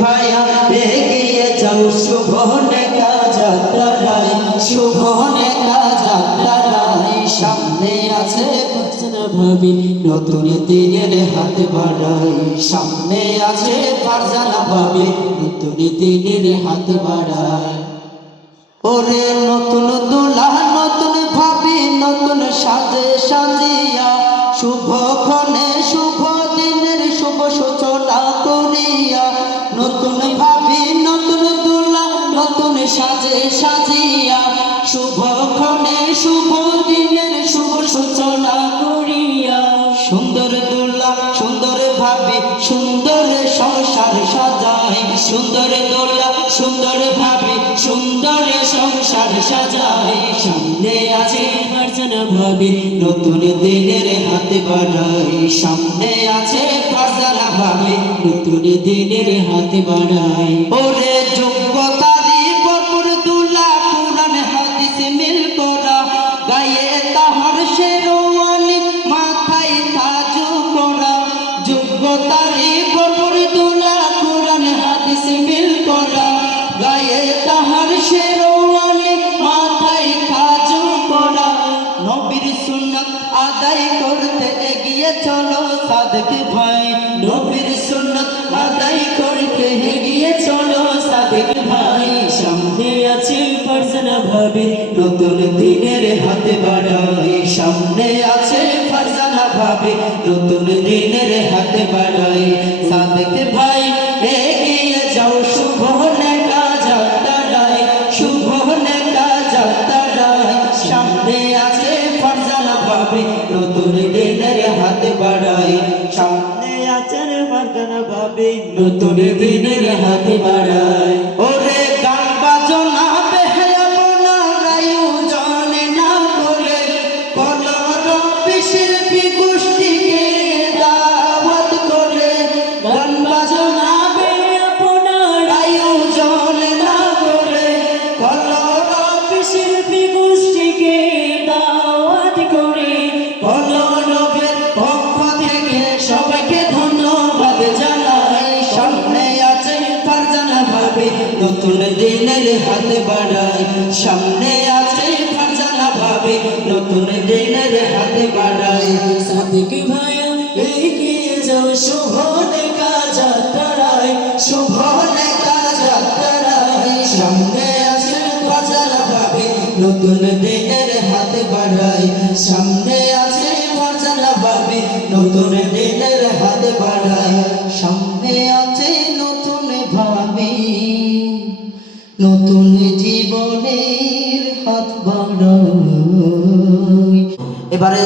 ভাইয়া এগিয়ে যাও শুভ নেকা যাত্রায়, শুভ নেকা যাত্রায়। সামনে আছে ফারজানা ভাবি নতুন দিনের হাত বাড়াই, সামনে আছে ফারজানা ভাবি নতুন দিনের হাত বাড়াই। ওরে নতুন দোলা নতুন ভাবি নতুন সাজে সাজিয়া, শুভক্ষণে শুভ দিনের শুভ সূচনা করিয়া। নতুন ভাবি নতুন দোলা নতুন সাজে সাজিয়া, শুভক্ষণে শুভ দিনের শুভ সূচনা করিয়া। সুন্দর দোলা সুন্দর ভাবি সুন্দর সংসার সাজায়, সুন্দর দোলা সুন্দর ভাবি সুন্দর সংসার সাজায়। সামনে আছে ফারজানা ভাবি নতুন দিনের হাত বাড়াই, সামনে আছে ফারজানা ভাবি নতুন দিনের হাত বাড়াই। ওরে যোগ্যতারি ভরপুর দোলা কুরআন হাদিস মিল করা, গায়ে তাহার শেরওয়ানি মাথায় তাজ করা। যোগ্যতারি ভরপুর দোলা কুরআন হাদিস মিল করা, গায়ে তাহার শেরওয়ানি মাথায় তাজ করা। নবীর সুন্নাত আদায় করতে এগিয়ে চলো সাদেক ভাই, নবীর সুন্নাত আদায় করতে এগিয়ে চলো সাদেক ভাই। সামনে আছে ফারজানা ভাবি নতুন দিনের হাত বাড়াই, সামনে আছে ফারজানা ভাবি নতুন দিনের হাত বাড়াই। সাদেক ভাই এগিয়ে যাও শুভ নেকা যাত্রায়, শুভ নেকা যাত্রায়। সামনে আছে ফারজানা ভাবি নতুন দিনের হাত বাড়াই, সামনে আছে ফারজানা ভাবি নতুন দিনের হাত বাড়াই। ওরে গান বাজনা বেহায়াপনা আয়োজনে না করে, কলরবি শিল্পী গোষ্ঠীকে দাওয়াত করে। গান বাজনা বেহায়াপনা আয়োজনে না করে, কলরবি শিল্পী গোষ্ঠীকে দাওয়াত করে। কলরবের পক্ষ থেকে সবাইকে ধন্যবাদ জানাই। সামনে আছে ফারজানা ভাবি নতুন দিনের হাত বাড়াই, সামনে আছে ফারজানা ভাবি নতুন দিনের হাত বাড়াই। সাদেক ভাইয়া এগিয়ে যাও শুভ নেকা যাত্রায়, শুভ নেকা যাত্রায়। সামনে আছে ফারজানা ভাবি নতুন দিনের হাত বাড়াই, সামনে আছে ফারজানা ভাবি নতুন দিনের হাত বাড়াই। সামনে আছে নতুন ভাবি নতুন জীবনের হাত বাড়াই। এবারে